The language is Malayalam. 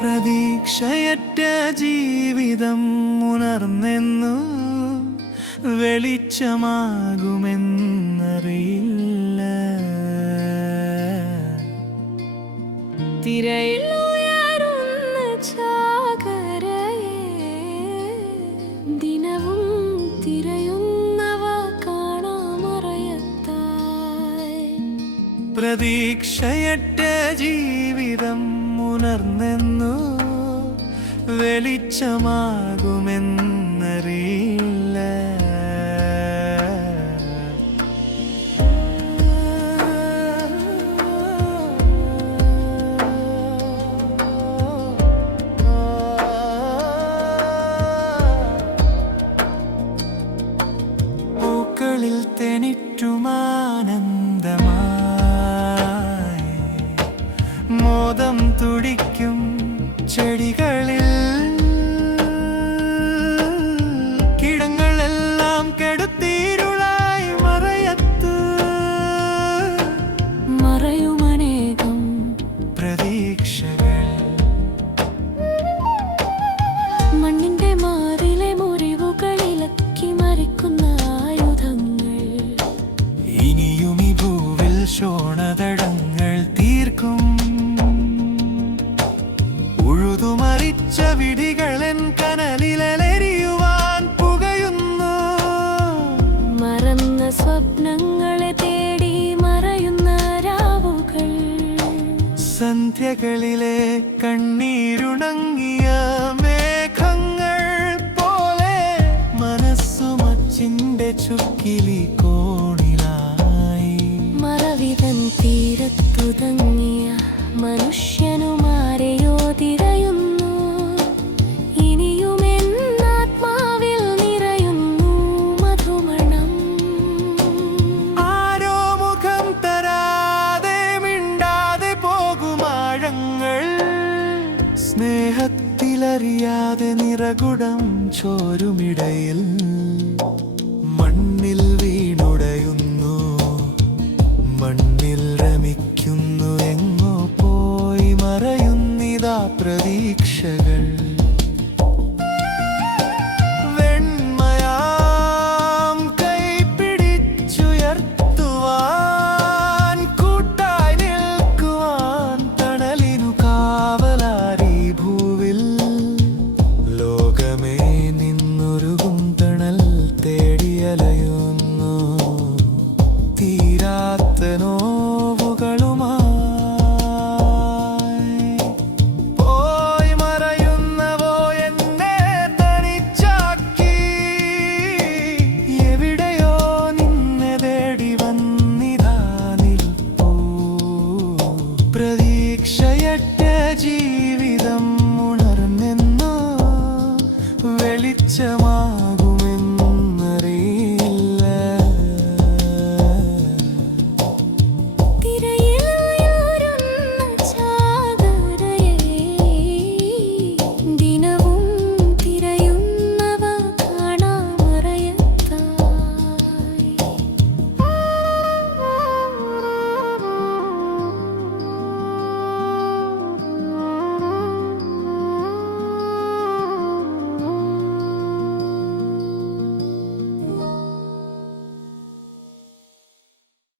പ്രതീക്ഷയറ്റ ജീവിതം ഉണർന്നെന്നു വെളിച്ചമാകുമെന്നറിയില്ല. തിരയിലുയരുന്ന ചാകരയെ ദിനവും തിരയുന്നവ കാണാമറയത്തായി പ്രതീക്ഷയറ്റ ജീവിതം ഉണർന്നെന്നു വെളിച്ചമാകുമെന്നറിയില്ല. പൂക്കളിൽ തെനിറ്റുമാനന്ദമായി മോദം തുടിക്കും ചെടികളിൽ. കിടങ്ങളെല്ലാം കെടുത്തീരുളായി മറയത്ത്. മറയുമനേകം പ്രതീക്ഷകൾ. മണ്ണിന്റെ മാറിലെ മുറിവുകളിലക്കി മറിക്കുന്ന ആയുധങ്ങൾ. ഇനിയും ഈ ഭൂവിൽ ശോണതടങ്ങൾ തീരത്തുതങ്ങിയ മനുഷ്യനുമാരെയോ തിരയുന്നു. ഇനിയും എന്നാത്മാവിൽ നിറയുന്നു മധുമണം. ആരോ മുഖം തരാതെ മിണ്ടാതെ പോകുമാഴങ്ങൾ സ്നേഹത്തിലറിയാതെ നിറകുടം ചോരുമിടയിൽ.